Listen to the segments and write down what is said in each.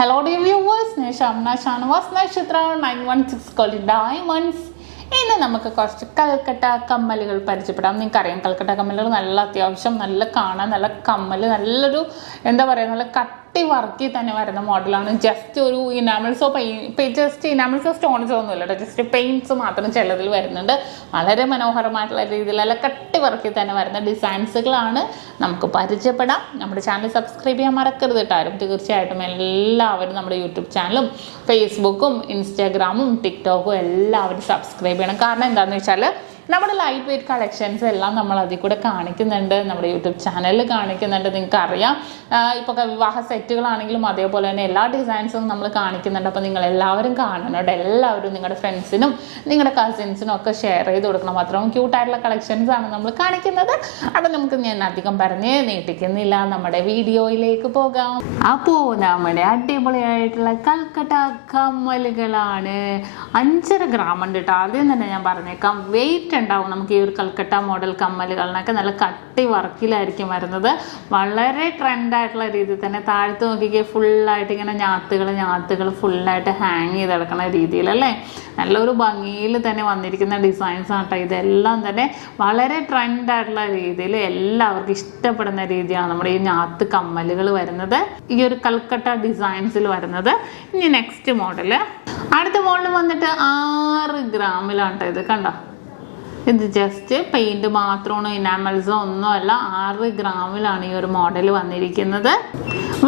Hello dear viewers, SHAMNA Nakshathra 916 called diamonds. ഇന്ന് നമുക്ക് കുറച്ച് കൽക്കട്ട കമ്മലുകൾ പരിചയപ്പെടാം. നിങ്ങൾക്കറിയാം കൽക്കട്ട കമ്മലുകൾ നല്ല അത്യാവശ്യം നല്ല കാണാൻ നല്ല കമ്മൽ നല്ലൊരു എന്താ പറയുക നല്ല കട്ടി വർക്കി തന്നെ വരുന്ന മോഡലാണ്. ജസ്റ്റ് ഒരു ഇനാമൽസോ ജസ്റ്റ് ഇനാമൽസോ സ്റ്റോൺസോ ഒന്നുമില്ല കേട്ടോ, ജസ്റ്റ് പെയിൻറ്റ്സ് മാത്രം ചിലതിൽ വരുന്നുണ്ട്. വളരെ മനോഹരമായിട്ടുള്ള രീതിയിൽ നല്ല കട്ടി വർക്കി തന്നെ വരുന്ന ഡിസൈൻസുകളാണ് നമുക്ക് പരിചയപ്പെടാം. നമ്മുടെ ചാനൽ സബ്സ്ക്രൈബ് ചെയ്യാൻ മറക്കരുത് കേട്ടോ ആരും. തീർച്ചയായിട്ടും എല്ലാവരും നമ്മുടെ യൂട്യൂബ് ചാനലും ഫേസ്ബുക്കും ഇൻസ്റ്റാഗ്രാമും ടിക്ടോക്കും എല്ലാവരും സബ്സ്ക്രൈബ് ചെയ്യണം. കാരണം എന്താണെന്ന് വെച്ചാൽ നമ്മുടെ ലൈറ്റ് വെയ്റ്റ് കളക്ഷൻസ് എല്ലാം നമ്മൾ അതിൽ കൂടെ കാണിക്കുന്നുണ്ട്, നമ്മുടെ യൂട്യൂബ് ചാനലിൽ കാണിക്കുന്നുണ്ട്. നിങ്ങൾക്കറിയാം ഇപ്പോൾ വിവാഹ സെറ്റുകളാണെങ്കിലും അതേപോലെ തന്നെ എല്ലാ ഡിസൈൻസും നമ്മൾ കാണിക്കുന്നുണ്ട്. അപ്പോൾ നിങ്ങൾ എല്ലാവരും കാണണം, എല്ലാവരും നിങ്ങളുടെ ഫ്രണ്ട്സിനും നിങ്ങളുടെ കസിൻസിനും ഒക്കെ ഷെയർ ചെയ്ത് കൊടുക്കണം. മാത്രം ക്യൂട്ടായിട്ടുള്ള കളക്ഷൻസ് ആണ് നമ്മൾ കാണിക്കുന്നത്. അപ്പം നമുക്ക് ഞാൻ അധികം പറഞ്ഞ് നീട്ടിക്കുന്നില്ല, നമ്മുടെ വീഡിയോയിലേക്ക് പോകാം. അപ്പോൾ നമ്മുടെ അടിപൊളിയായിട്ടുള്ള കൽക്കട്ട കമ്മലുകളാണ്. 5.5 ഗ്രാം ഉണ്ട് കേട്ടോ. ആദ്യം തന്നെ ഞാൻ പറഞ്ഞേക്കാം, വെയിറ്റ് ഉണ്ടാവും നമുക്ക് ഈ ഒരു കൽക്കട്ട മോഡൽ കമ്മലുകളിനൊക്കെ. നല്ല കട്ടി വർക്കിലായിരിക്കും വരുന്നത്. വളരെ ട്രെൻഡായിട്ടുള്ള രീതിയിൽ തന്നെ താഴത്ത് നോക്കിക്കേ ഫുള്ളായിട്ട് ഇങ്ങനെ ഞാത്തുകൾ ഫുള്ളായിട്ട് ഹാങ് ചെയ്ത് കിടക്കുന്ന രീതിയിലല്ലേ, നല്ലൊരു ഭംഗിയിൽ തന്നെ വന്നിരിക്കുന്ന ഡിസൈൻസ് ആണ് കേട്ടോ. ഇതെല്ലാം തന്നെ വളരെ ട്രെൻഡായിട്ടുള്ള രീതിയിൽ എല്ലാവർക്കും ഇഷ്ടപ്പെടുന്ന രീതിയാണ് നമ്മുടെ ഈ ഞാത്ത് കമ്മലുകൾ വരുന്നത്, ഈ ഒരു കൽക്കട്ട ഡിസൈൻസിൽ വരുന്നത്. ഇനി നെക്സ്റ്റ് മോഡല്, അടുത്ത മോഡൽ വന്നിട്ട് 6 ഗ്രാമിലാണ് കേട്ടോ. ഇത് കണ്ടോ, ഇത് ജസ്റ്റ് പെയിന്റ് മാത്രമാണ്, ഇനാമൽസോ ഒന്നുമല്ല. 6 ഗ്രാമിലാണ് ഈ ഒരു മോഡൽ വന്നിരിക്കുന്നത്.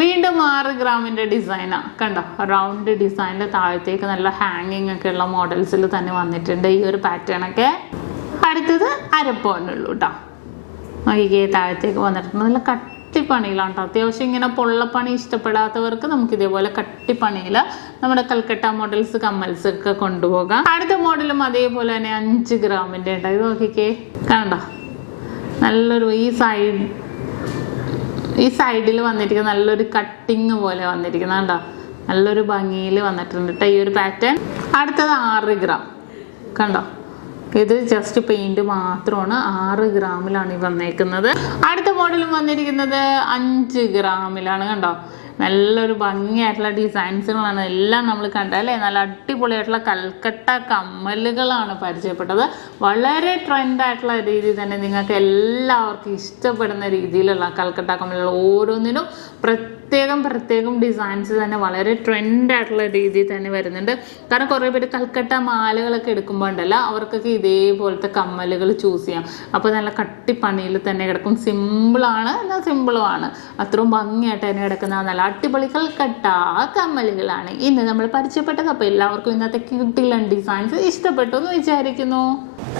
വീണ്ടും 6 ഗ്രാമിന്റെ ഡിസൈനാണ് കണ്ടോ, റൗണ്ട് ഡിസൈനിൽ താഴത്തേക്ക് നല്ല ഹാങ്ങിങ് ഒക്കെ ഉള്ള മോഡൽസിൽ തന്നെ വന്നിട്ടുണ്ട് ഈ ഒരു പാറ്റേൺ ഒക്കെ. അടുത്തത് 1/2 പവനുള്ളൂ കേട്ടോ. നോക്കിക്കേ താഴത്തേക്ക് വന്നിട്ടുണ്ട്, നല്ല കട്ടിപ്പണിയിലാണ് കേട്ടോ. അത്യാവശ്യം ഇങ്ങനെ പൊള്ളപ്പണി ഇഷ്ടപ്പെടാത്തവർക്ക് നമുക്ക് ഇതേപോലെ കട്ടിപ്പണിയിൽ നമ്മുടെ കൽക്കട്ട മോഡൽസ് കമ്മൽസ് ഒക്കെ കൊണ്ടുപോകാം. അടുത്ത മോഡലും അതേപോലെ തന്നെ 5 ഗ്രാമിന്റെ ഉണ്ട്. ഇത് നോക്കിക്കേ കണ്ടോ, നല്ലൊരു ഈ സൈഡിൽ വന്നിരിക്കുന്ന നല്ലൊരു കട്ടിങ് പോലെ വന്നിരിക്കുന്ന കണ്ടോ, നല്ലൊരു ഭംഗിയിൽ വന്നിട്ടുണ്ട് കേട്ടോ ഈ ഒരു പാറ്റേൺ. അടുത്തത് 6 ഗ്രാം കണ്ടോ, ഇത് ജസ്റ്റ് പെയിന്റ് മാത്രമാണ്. 6 ഗ്രാമിലാണ് ഈ വന്നേക്കുന്നത്. അടുത്ത മോഡലും വന്നിരിക്കുന്നത് 5 ഗ്രാമിലാണ് കണ്ടോ. നല്ലൊരു ഭംഗിയായിട്ടുള്ള ഡിസൈൻസുകളാണ് എല്ലാം നമ്മൾ കണ്ടല്ലേ. നല്ല അടിപൊളിയായിട്ടുള്ള കൽക്കട്ട കമ്മലുകളാണ് പരിചയപ്പെട്ടത്. വളരെ ട്രെൻഡായിട്ടുള്ള രീതിയിൽ തന്നെ നിങ്ങൾക്ക് എല്ലാവർക്കും ഇഷ്ടപ്പെടുന്ന രീതിയിലുള്ള കൽക്കട്ട കമ്മലുകൾ ഓരോന്നിനും പ്രത്യേകം ഡിസൈൻസ് തന്നെ വളരെ ട്രെൻഡായിട്ടുള്ള രീതിയിൽ തന്നെ വരുന്നുണ്ട്. കാരണം കുറേ പേര് കൽക്കട്ട മാലകളൊക്കെ എടുക്കുമ്പോൾ ഉണ്ടല്ലോ, അവർക്കൊക്കെ ഇതേപോലത്തെ കമ്മലുകൾ ചൂസ് ചെയ്യാം. അപ്പോൾ നല്ല കട്ടിപ്പണിയിൽ തന്നെ കിടക്കും. സിമ്പിളാണ്, എന്നാൽ സിമ്പിളുമാണ്. അത്രയും ഭംഗിയായിട്ട് തന്നെ കിടക്കുന്ന നല്ല അടിപൊളി കൽക്കട്ട കമ്മലുകളാണ് ഇന്ന് നമ്മൾ പരിചയപ്പെട്ടത്. അപ്പോൾ എല്ലാവർക്കും ഇന്നത്തെ ക്യൂട്ടിലൻ ഡിസൈൻസ് ഇഷ്ടപ്പെട്ടു എന്ന് വിചാരിക്കുന്നു.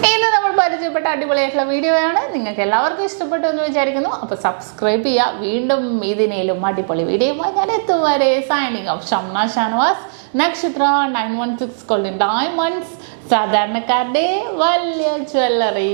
ഇന്ന് നമ്മൾ പരിചയപ്പെട്ട അടിപൊളിയായിട്ടുള്ള വീഡിയോ ആണ്. നിങ്ങൾക്ക് എല്ലാവർക്കും ഇഷ്ടപ്പെട്ടു എന്ന് വിചാരിക്കുന്നു. അപ്പോൾ സബ്സ്ക്രൈബ് ചെയ്യുക. വീണ്ടും ഇതിനേലും അടിപൊളി വീഡിയോയുമായി ഞാൻ എത്തും വരെ സൈനിങ് ഓഫ്. ഷംന ഷാനവാസ്, നക്ഷത്ര 916 ഡയമണ്ട്സ്, സാധാരണക്കാരുടെ വലിയ ജ്വല്ലറി.